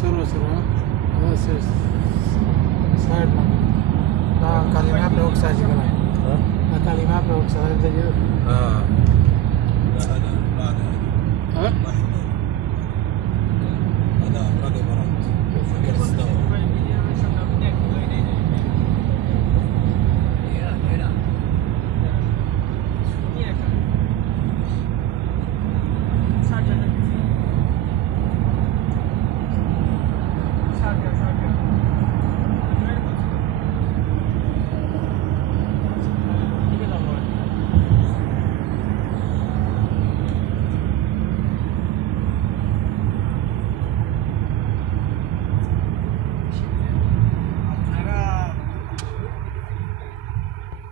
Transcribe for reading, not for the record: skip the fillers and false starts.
suruh side na kalimat pe oksa ji gala na kalimat pe oksa je हाँ हाँ